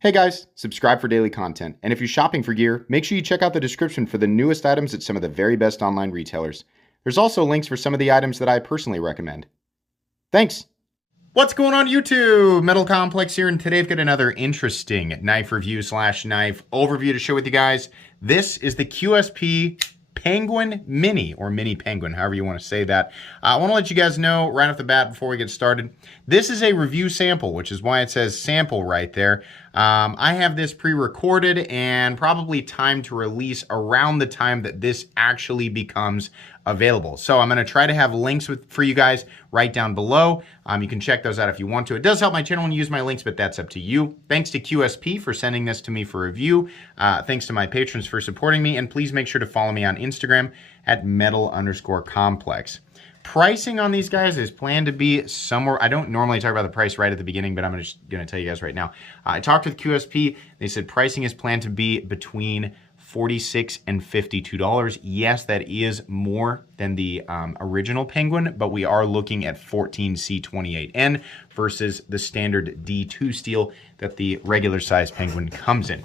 Hey guys, subscribe for daily content. And if you're shopping for gear, make sure you check out the description for the newest items at some of the very best online retailers. There's also links for some of the items that I personally recommend. Thanks! What's going on YouTube? Metal Complex here, and today I've got another interesting knife review / knife overview to share with you guys. This is the QSP Penguin Mini, or Mini Penguin, however you want to say that. I want to let you guys know right off the bat before we get started, this is a review sample, which is why it says sample right there. I have this pre-recorded and probably timed to release around the time that this actually becomes available. So I'm going to try to have links for you guys right down below. You can check those out if you want to. It does help my channel when you use my links, but that's up to you. Thanks to QSP for sending this to me for review. Thanks to my patrons for supporting me, and please make sure to follow me on Instagram at metal_complex. Pricing on these guys is planned to be somewhere, I don't normally talk about the price right at the beginning, but I'm just going to tell you guys right now. I talked with QSP. They said pricing is planned to be between $46 and $52. Yes, that is more than the original Penguin, but we are looking at 14C28N versus the standard D2 steel that the regular size Penguin comes in.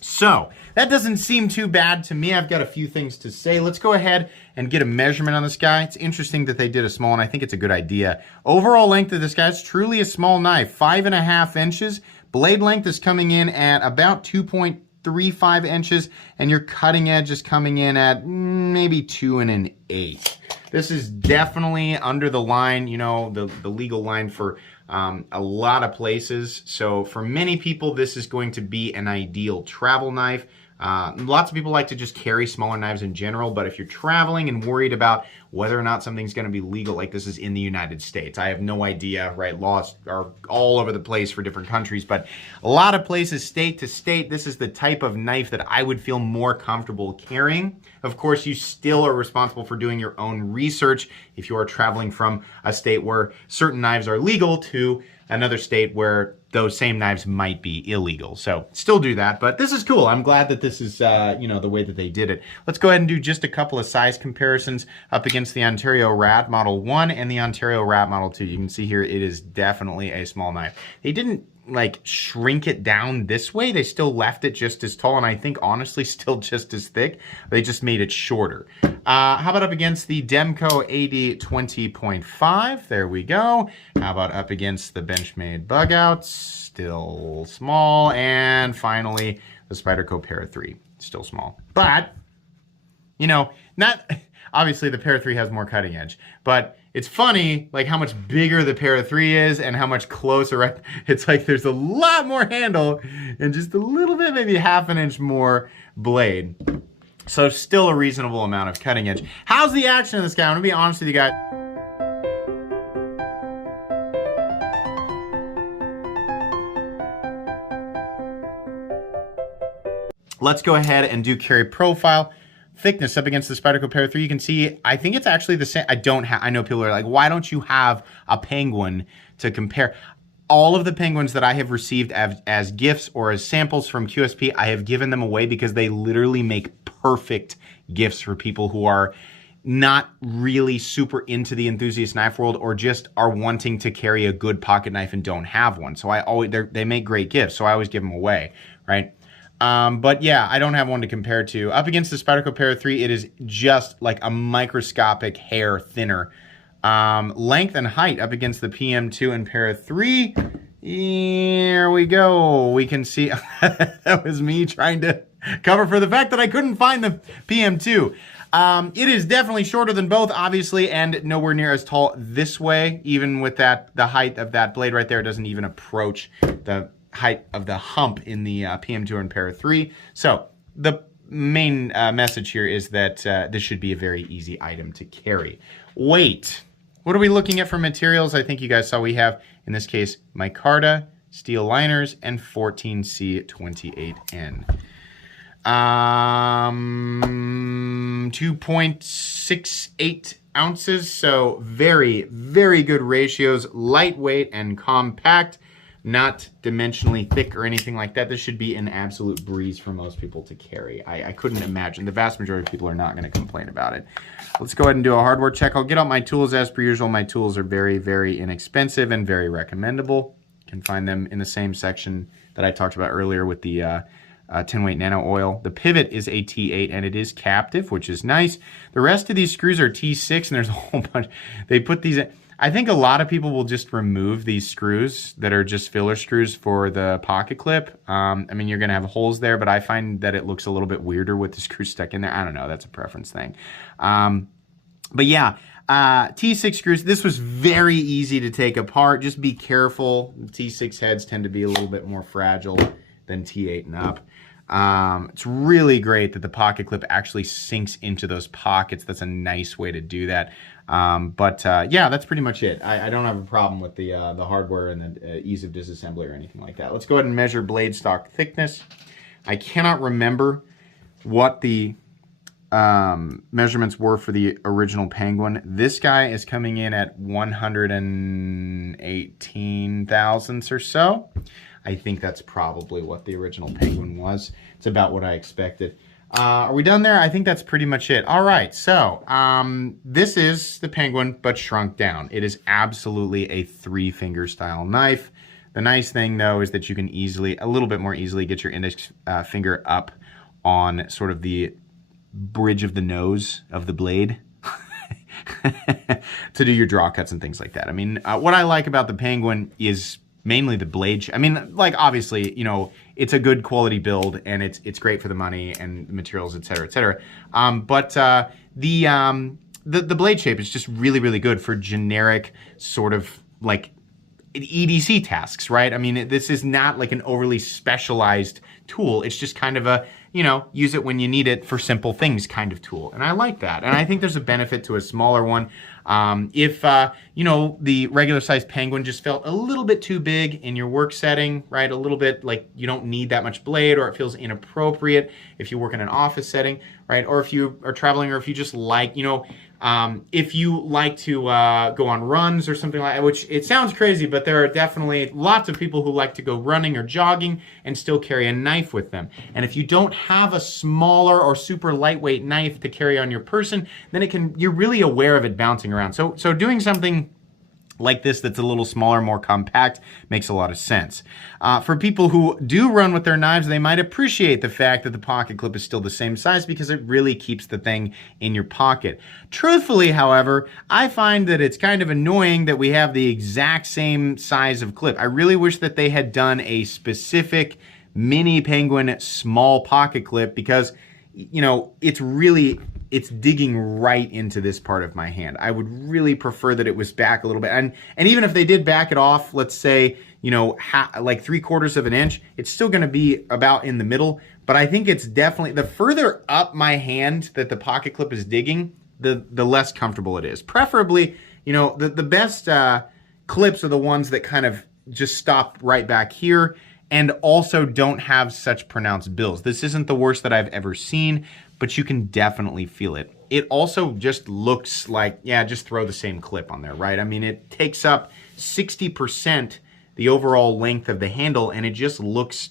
So that doesn't seem too bad to me. I've got a few things to say. Let's go ahead and get a measurement on this guy. It's interesting that they did a small, and I think it's a good idea. Overall length of this guy is truly a small knife, 5.5 inches. Blade length is coming in at about 2.35 inches, and your cutting edge is coming in at maybe 2 1/8. This is definitely under the line, you know, the legal line for a lot of places. So for many people, this is going to be an ideal travel knife. Lots of people like to just carry smaller knives in general, but if you're traveling and worried about whether or not something's going to be legal, like this is in the United States. I have no idea, right? Laws are all over the place for different countries, but a lot of places, state to state, this is the type of knife that I would feel more comfortable carrying. Of course, you still are responsible for doing your own research if you are traveling from a state where certain knives are legal to another state where those same knives might be illegal. So still do that, but this is cool. I'm glad that this is, you know, the way that they did it. Let's go ahead and do just a couple of size comparisons up against the Ontario Rat Model 1 and the Ontario Rat Model 2. You can see here it is definitely a small knife. They didn't like shrink it down this way. They still left it just as tall, and I think honestly still just as thick. They just made it shorter. How about up against the Demco AD 20.5? There we go. How about up against the Benchmade Bugouts? Still small. And finally, the Spyderco Para 3. Still small. But, you know, not obviously the Para 3 has more cutting edge, but it's funny like how much bigger the Para 3 is and how much closer, right? It's like there's a lot more handle and just a little bit, maybe half an inch more blade. So still a reasonable amount of cutting edge. How's the action of this guy? I'm gonna be honest with you guys. Let's go ahead and do carry profile. Thickness up against the Spyderco Para 3, you can see, I think it's actually the same. I know people are like, why don't you have a Penguin to compare? All of the Penguins that I have received as gifts or as samples from QSP, I have given them away because they literally make perfect gifts for people who are not really super into the enthusiast knife world or just are wanting to carry a good pocket knife and don't have one. So they make great gifts, so I always give them away, right? But yeah, I don't have one to compare to. Up against the Spyderco Para 3, it is just like a microscopic hair thinner. Length and height up against the PM2 and Para 3. Here we go. We can see that was me trying to cover for the fact that I couldn't find the PM2. It is definitely shorter than both, obviously, and nowhere near as tall this way. Even with that, the height of that blade right there doesn't even approach the height of the hump in the PM2 and Para 3. So the main message here is that this should be a very easy item to carry. Weight. What are we looking at for materials? I think you guys saw we have, in this case, micarta, steel liners, and 14C28N. 2.68 ounces, so very, very good ratios, lightweight and compact. Not dimensionally thick or anything like that. This should be an absolute breeze for most people to carry. I couldn't imagine. The vast majority of people are not going to complain about it. Let's go ahead and do a hardware check. I'll get out my tools as per usual. My tools are very, very inexpensive and very recommendable. Can find them in the same section that I talked about earlier with the 10 weight nano oil. The pivot is a T8 and it is captive, which is nice. The rest of these screws are T6 and there's a whole bunch. They put these in. I think a lot of people will just remove these screws that are just filler screws for the pocket clip. I mean, you're going to have holes there, but I find that it looks a little bit weirder with the screws stuck in there. I don't know. That's a preference thing. But yeah, T6 screws, this was very easy to take apart. Just be careful. T6 heads tend to be a little bit more fragile than T8 and up. It's really great that the pocket clip actually sinks into those pockets. That's a nice way to do that. Yeah, that's pretty much it. I don't have a problem with the hardware and the ease of disassembly or anything like that. Let's go ahead and measure blade stock thickness. I cannot remember what the measurements were for the original Penguin. This guy is coming in at 118 thousandths or so. I think that's probably what the original Penguin was. It's about what I expected. Are we done there? I think that's pretty much it. All right, so this is the Penguin, but shrunk down. It is absolutely a 3-finger style knife. The nice thing, though, is that you can easily, a little bit more easily, get your index finger up on sort of the bridge of the nose of the blade to do your draw cuts and things like that. I mean, what I like about the Penguin is mainly the blade. I mean, like, obviously, you know, it's a good quality build and it's great for the money and the materials, et cetera, et cetera. The blade shape is just really, really good for generic sort of like EDC tasks, right? I mean, this is not like an overly specialized tool. It's just kind of a, you know, use it when you need it for simple things kind of tool. And I like that. And I think there's a benefit to a smaller one. If, you know, the regular size Penguin just felt a little bit too big in your work setting, right? A little bit like you don't need that much blade, or it feels inappropriate if you work in an office setting, right? Or if you are traveling, or if you just like, you know, if you like to go on runs or something like that, which it sounds crazy, but there are definitely lots of people who like to go running or jogging and still carry a knife with them. And if you don't have a smaller or super lightweight knife to carry on your person, then you're really aware of it bouncing around. So doing something like this that's a little smaller, more compact, makes a lot of sense. For people who do run with their knives, they might appreciate the fact that the pocket clip is still the same size because it really keeps the thing in your pocket. Truthfully, however, I find that it's kind of annoying that we have the exact same size of clip. I really wish that they had done a specific Mini Penguin small pocket clip because, you know, it's digging right into this part of my hand. I would really prefer that it was back a little bit. And even if they did back it off, let's say, you know, like 3/4 of an inch, it's still going to be about in the middle. But I think it's definitely, the further up my hand that the pocket clip is digging, the less comfortable it is. Preferably, you know, the best clips are the ones that kind of just stop right back here and also don't have such pronounced bills. This isn't the worst that I've ever seen, but you can definitely feel it. It also just looks like, yeah, just throw the same clip on there, right? I mean, it takes up 60% the overall length of the handle, and it just looks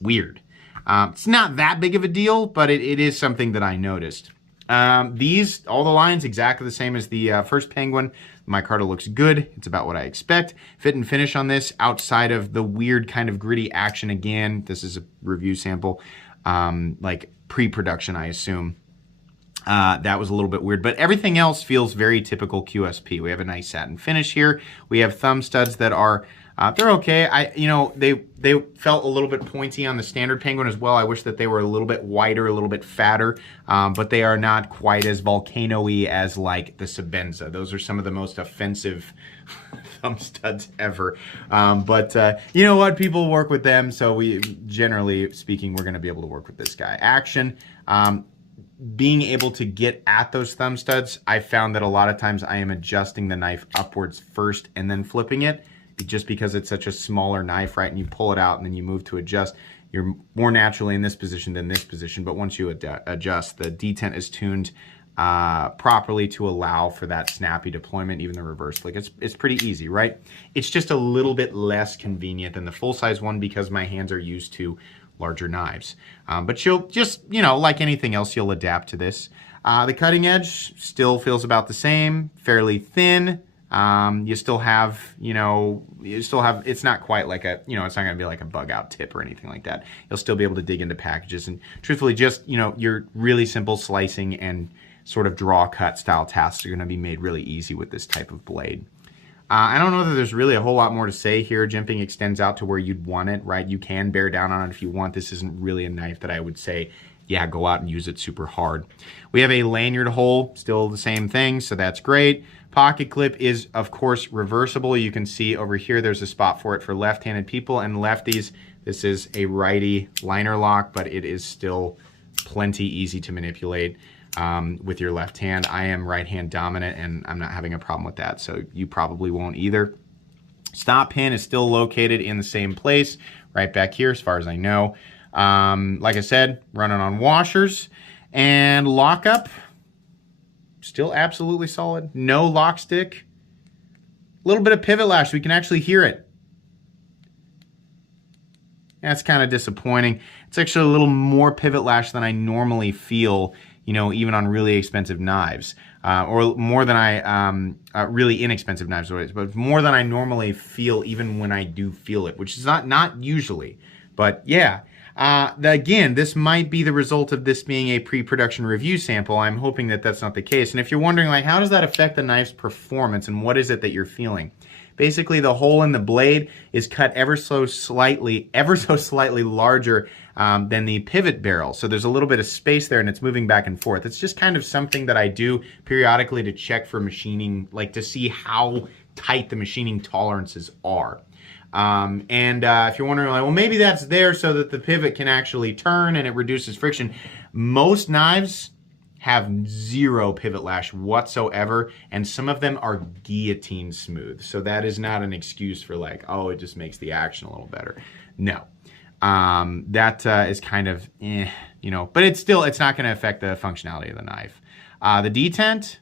weird. It's not that big of a deal, but it is something that I noticed. All the lines, exactly the same as the first Penguin. The micarta looks good. It's about what I expect. Fit and finish on this, outside of the weird kind of gritty action again. This is a review sample, like pre-production, I assume. That was a little bit weird, but everything else feels very typical QSP. We have a nice satin finish here. We have thumb studs that are, they're okay. They felt a little bit pointy on the standard Penguin as well. I wish that they were a little bit wider, a little bit fatter, but they are not quite as volcano-y as like the Sebenza. Those are some of the most offensive thumb studs ever. You know what? People work with them, so we, generally speaking, we're gonna be able to work with this guy. Action. Being able to get at those thumb studs, I found that a lot of times I am adjusting the knife upwards first and then flipping it, just because it's such a smaller knife, right? And you pull it out and then you move to adjust. You're more naturally in this position than this position, but once you adjust, the detent is tuned properly to allow for that snappy deployment, even the reverse flick. It's pretty easy, right? It's just a little bit less convenient than the full-size one because my hands are used to larger knives. But you'll just, you know, like anything else, you'll adapt to this. The cutting edge still feels about the same, fairly thin. You still have, it's not quite like a, it's not going to be like a bug out tip or anything like that. You'll still be able to dig into packages. And truthfully, just, your really simple slicing and sort of draw cut style tasks are going to be made really easy with this type of blade. I don't know that there's really a whole lot more to say here. Jimping extends out to where you'd want it, right? You can bear down on it if you want. This isn't really a knife that I would say, yeah, go out and use it super hard. We have a lanyard hole, still the same thing, so that's great. Pocket clip is, of course, reversible. You can see over here there's a spot for it for left-handed people and lefties. This is a righty liner lock, but it is still plenty easy to manipulate with your left hand. I am right-hand dominant, and I'm not having a problem with that, so you probably won't either. Stop pin is still located in the same place, right back here as far as I know. Like I said, running on washers. And lockup, still absolutely solid. No lock stick. A little bit of pivot lash, we can actually hear it. That's kind of disappointing. It's actually a little more pivot lash than I normally feel, even on really expensive knives. Or more than really inexpensive knives, but more than I normally feel even when I do feel it, which is not usually. But yeah. Again, this might be the result of this being a pre-production review sample. I'm hoping that that's not the case. And if you're wondering, like, how does that affect the knife's performance and what is it that you're feeling? Basically, the hole in the blade is cut ever so slightly larger than the pivot barrel. So there's a little bit of space there and it's moving back and forth. It's just kind of something that I do periodically to check for machining, like to see how tight the machining tolerances are. If you're wondering, like, well, maybe that's there so that the pivot can actually turn and it reduces friction. Most knives have zero pivot lash whatsoever, and some of them are guillotine smooth. So that is not an excuse for like, oh, it just makes the action a little better. No. That is kind of, but it's not going to affect the functionality of the knife. The detent,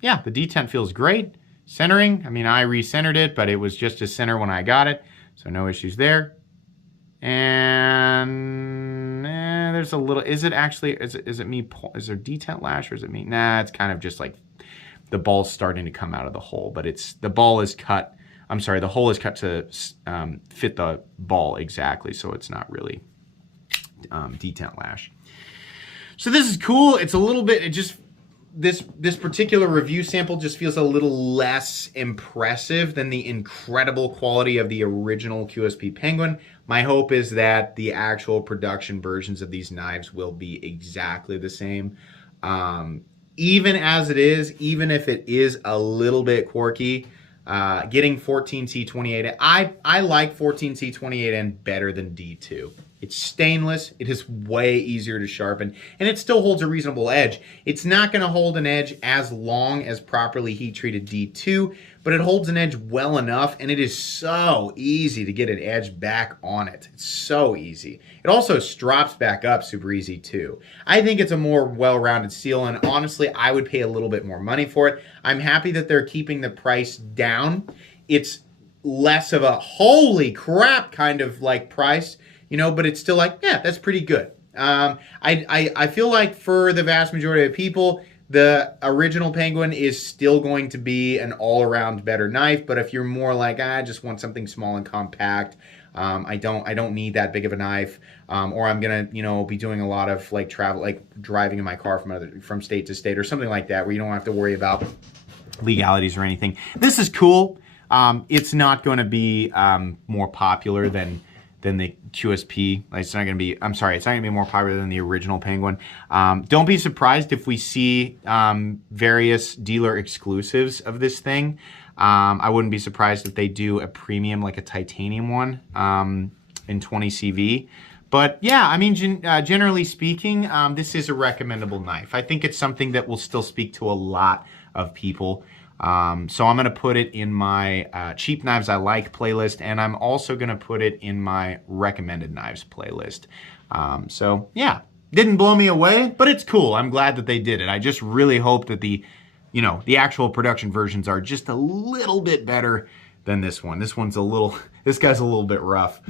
yeah, the detent feels great. Centering, I mean, I recentered it, but it was just as center when I got it, so no issues there. And there's a little, is it actually, is it me, is there detent lash or is it me? Nah, it's kind of just like the ball's starting to come out of the hole, but the hole is cut to fit the ball exactly, so it's not really detent lash. So this is cool. It's a little bit, this particular review sample just feels a little less impressive than the incredible quality of the original QSP Penguin. My hope is that the actual production versions of these knives will be exactly the same. Even as it is, even if it is a little bit quirky, getting 14C28, I like 14C28N better than D2. It's stainless, it is way easier to sharpen, and it still holds a reasonable edge. It's not gonna hold an edge as long as properly heat-treated D2, but it holds an edge well enough, and it is so easy to get an edge back on it. It's so easy. It also strops back up super easy too. I think it's a more well-rounded steel, and honestly, I would pay a little bit more money for it. I'm happy that they're keeping the price down. It's less of a holy crap kind of like price, but it's still like, yeah, that's pretty good. I feel like for the vast majority of people, the original Penguin is still going to be an all-around better knife, but if you're more like, I just want something small and compact, I don't need that big of a knife, or I'm gonna, be doing a lot of like travel, like driving in my car from state to state or something like that, where you don't have to worry about legalities or anything. This is cool. It's not going to be more popular than the QSP. It's not going to be, it's not going to be more popular than the original Penguin. Don't be surprised if we see various dealer exclusives of this thing. I wouldn't be surprised if they do a premium, like a titanium one in 20 CV. But yeah, I mean, generally speaking, this is a recommendable knife. I think it's something that will still speak to a lot of people. So I'm going to put it in my cheap knives I like playlist, and I'm also going to put it in my recommended knives playlist. So yeah, didn't blow me away, but it's cool. I'm glad that they did it. I just really hope that the actual production versions are just a little bit better than this one. This guy's a little bit rough.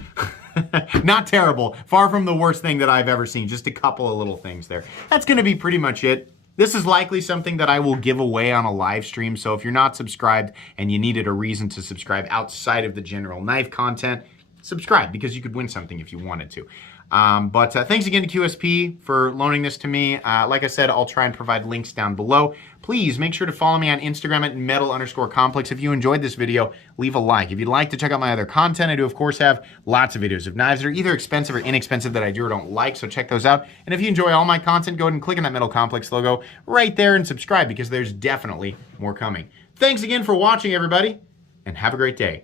Not terrible. Far from the worst thing that I've ever seen. Just a couple of little things there. That's going to be pretty much it. This is likely something that I will give away on a live stream, so if you're not subscribed and you needed a reason to subscribe outside of the general knife content, subscribe because you could win something if you wanted to. But thanks again to QSP for loaning this to me. Like I said, I'll try and provide links down below. Please make sure to follow me on Instagram at metal_complex. If you enjoyed this video, leave a like. If you'd like to check out my other content, I do of course have lots of videos of knives that are either expensive or inexpensive that I do or don't like, so check those out. And if you enjoy all my content, go ahead and click on that Metal Complex logo right there and subscribe because there's definitely more coming. Thanks again for watching, everybody, and have a great day.